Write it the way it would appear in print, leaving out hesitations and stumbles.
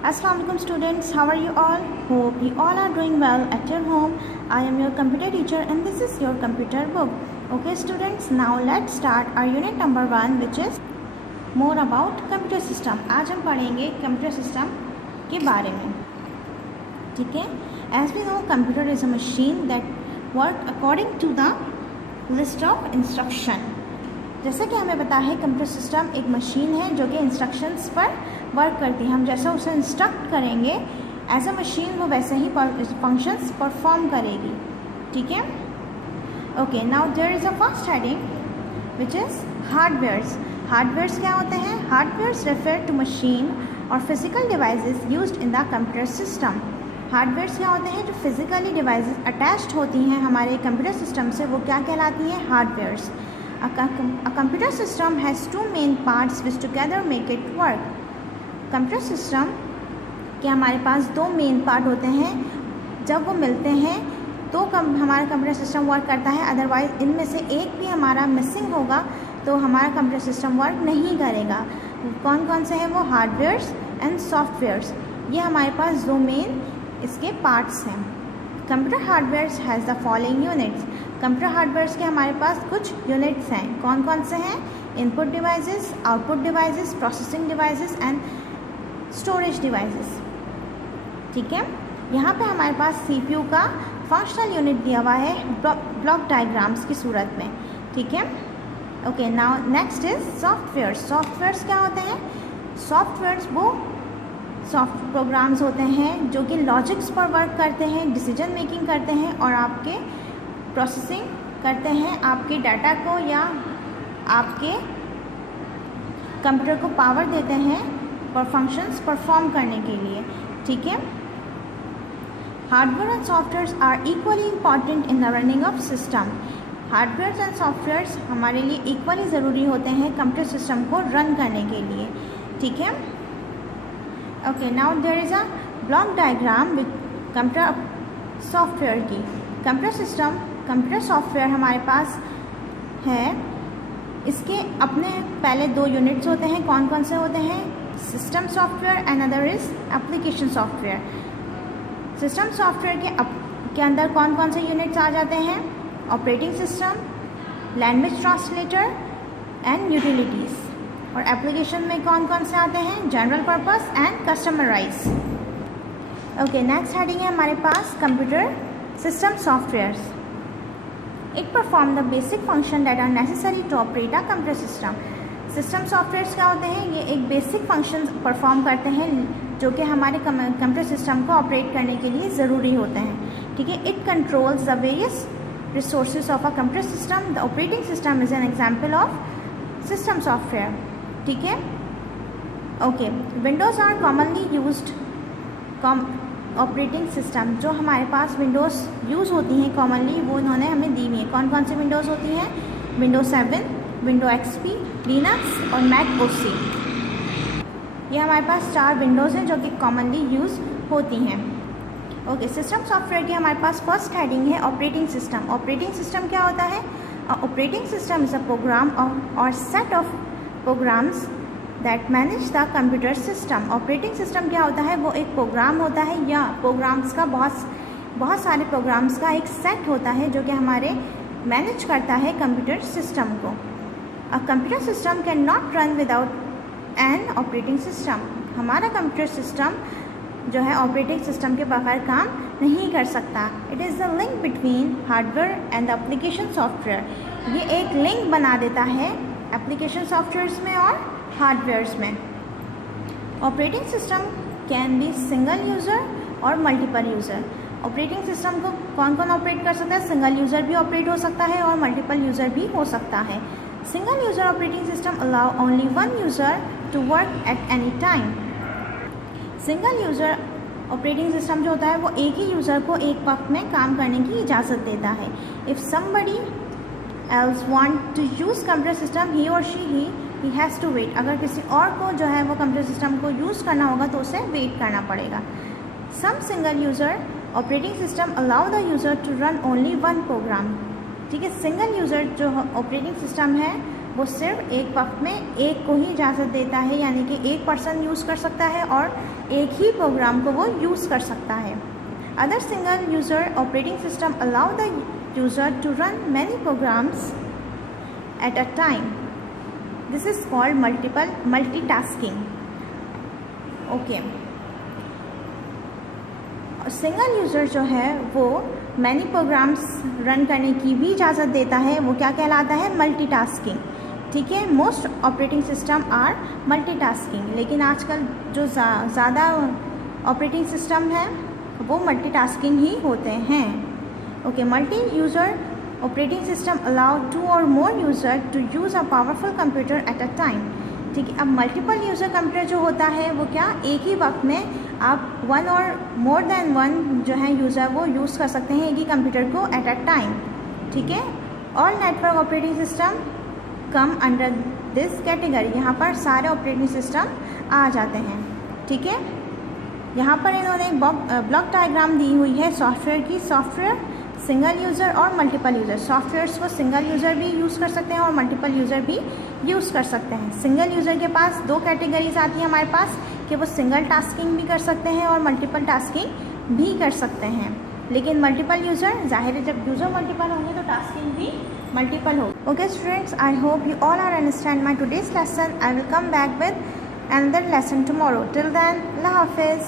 Assalamualaikum students, how are you all? Hope you all are doing well at your home. I am your computer teacher and this is your computer book. Okay students, now let's start our unit number 1 which is more about computer system. आज हम पढ़ेंगे computer system के बारे में, ठीक है? As we know, computer is a machine that work according to the list of instruction. जैसे कि हमें पता है कंप्यूटर सिस्टम एक मशीन है जो कि इंस्ट्रक्शंस पर वर्क करती है. हम जैसा उसे इंस्ट्रक्ट करेंगे एज अ मशीन वो वैसे ही फंक्शंस परफॉर्म करेगी, ठीक है? Okay, now there is a first heading which is hardwares. Hardwares क्या होते हैं? हार्डवेयर्स रेफर टू मशीन और physical devices used in the computer system. Hardwares क्या होते हैं? जो फिजिकली डिवाइसेस अटैच्ड होती हैं हमारे कंप्यूटर सिस्टम से, वो क्या कहलाती हैं? Hardwares. A computer system has two main parts which together make it work. Computer system के हमारे पास दो मेन पार्ट होते हैं, जब वो मिलते हैं तो हमारा कंप्यूटर सिस्टम वर्क करता है. अदरवाइज इनमें से एक भी हमारा मिसिंग होगा तो हमारा कंप्यूटर सिस्टम वर्क नहीं करेगा. कौन कौन से हैं वो? Hardwares and softwares. ये हमारे पास दो मेन इसके पार्ट्स हैं. Computer hardwares has the following units. Computer hardwares के हमारे पास कुछ यूनिट्स हैं. कौन कौन से हैं? Input devices, output devices, processing devices and storage devices, ठीक है? यहाँ पे हमारे पास सीपीयू का फंक्शनल यूनिट दिया हुआ है ब्लॉक डायग्राम्स की सूरत में, ठीक है? Okay, now next is softwares. Softwares क्या होते हैं? सॉफ्टवेयर्स वो सॉफ्ट प्रोग्राम्स होते हैं जो कि लॉजिक्स पर वर्क करते हैं, डिसीजन मेकिंग करते हैं और आपके प्रोसेसिंग करते हैं आपके डाटा को या आपके कंप्यूटर को पावर देते हैं और फंक्शंस परफॉर्म करने के लिए, ठीक है? Hardware and softwares are equally important in the running of system. Hardware and softwares हमारे लिए इक्वली ज़रूरी होते हैं कंप्यूटर सिस्टम को रन करने के लिए, ठीक है? Okay, now there is a block diagram with computer software की. कंप्यूटर सॉफ्टवेयर हमारे पास है, इसके अपने पहले दो यूनिट्स होते हैं. कौन कौन से होते हैं? System software and other is application software. System software के अंदर कौन कौन से यूनिट्स आ जाते हैं? Operating system, language translator and utilities. और एप्लीकेशन में कौन कौन से आते हैं? General purpose and customize. Okay, next heading है हमारे पास computer system softwares. It perform the basic function that are necessary to operate a computer system. System softwares क्या होते हैं? ये एक बेसिक फंक्शन परफॉर्म करते हैं जो कि हमारे कंप्यूटर सिस्टम को ऑपरेट करने के लिए ज़रूरी होते हैं, ठीक है? It controls the various resources of a computer system. The operating system is an example of system software, ठीक है? Okay, Windows are commonly used operating system. जो हमारे पास विंडोज़ यूज़ होती हैं कॉमनली वो उन्होंने हमें दी हुई है. कौन कौन सी विंडोज़ होती हैं? विंडोज 7, विंडो एक्सपी, लिनक्स और मैक ओसी. ये हमारे पास 4 विंडोज़ हैं जो कि कॉमनली यूज़ होती हैं. ओके, सिस्टम सॉफ्टवेयर की हमारे पास फर्स्ट हेडिंग है ऑपरेटिंग सिस्टम. ऑपरेटिंग सिस्टम क्या होता है? Operating system is a program और set of programs that manage the computer system. Operating system क्या होता है? वो एक प्रोग्राम होता है या प्रोग्राम्स का बहुत सारे प्रोग्राम्स का एक सेट होता है जो कि हमारे मैनेज करता है कंप्यूटर सिस्टम को. अ computer system can not run without an operating system. हमारा कंप्यूटर सिस्टम जो है ऑपरेटिंग सिस्टम के बगैर काम नहीं कर सकता. It is the link between hardware and application software. ये एक लिंक बना देता है एप्लीकेशन सॉफ्टवेयर्स में और हार्डवेयर्स में. Operating system can be single user और मल्टीपल यूज़र. ऑपरेटिंग सिस्टम को कौन कौन ऑपरेट कर सकता है? सिंगल यूज़र भी ऑपरेट हो सकता है और मल्टीपल यूज़र भी हो सकता है. Single user operating system allow only one user to work at any time. Single user operating system जो होता है वो एक ही यूज़र को एक वक्त में काम करने की इजाज़त देता है. If somebody else want to use computer system he और she he has to wait. अगर किसी और को जो है वो कंप्यूटर सिस्टम को यूज़ करना होगा तो उसे वेट करना पड़ेगा. Some single user operating system allow the user to run only one program. ठीक है, सिंगल यूज़र जो ऑपरेटिंग सिस्टम है वो सिर्फ एक वक्त में एक को ही इजाज़त देता है, यानी कि एक पर्सन यूज़ कर सकता है और एक ही प्रोग्राम को वो यूज़ कर सकता है। Other single user operating system allow the user to run many programs at a time. This is called multitasking. Okay, single user जो है वो मैनी प्रोग्राम्स रन करने की भी इजाज़त देता है, वो क्या कहलाता है? मल्टीटास्किंग। ठीक है, most operating system are multitasking, लेकिन आजकल जो ज़्यादा ऑपरेटिंग सिस्टम है वो मल्टीटास्किंग ही होते हैं। Okay, multi user operating system allow 2 or more user to use a powerful computer at a time. ठीक है, अब मल्टीपल यूज़र कंप्यूटर जो होता है वो क्या, एक ही वक्त में आप 1 or more than 1 जो है यूज़र वो यूज़ कर सकते हैं एक ही कंप्यूटर को एट अ टाइम। ठीक है, all network operating system come under this category. यहाँ पर सारे ऑपरेटिंग सिस्टम आ जाते हैं। ठीक है, यहाँ पर इन्होंने एक ब्लॉक डायग्राम दी हुई है सॉफ्टवेयर की। सॉफ्टवेयर सिंगल यूज़र और मल्टीपल यूज़र। सॉफ्टवेयर्स को सिंगल यूज़र भी यूज़ कर सकते हैं और मल्टीपल यूज़र भी यूज़ कर सकते हैं। सिंगल यूज़र के पास 2 कैटेगरीज आती हैं हमारे पास कि वो सिंगल टास्किंग भी कर सकते हैं और मल्टीपल टास्किंग भी कर सकते हैं। लेकिन मल्टीपल यूज़र, जाहिर है जब यूज़र मल्टीपल होंगे तो टास्किंग भी मल्टीपल होगी। Okay students, I hope you all are understand my today's lesson. I will come back with another lesson tomorrow. Till then, Allah Hafiz.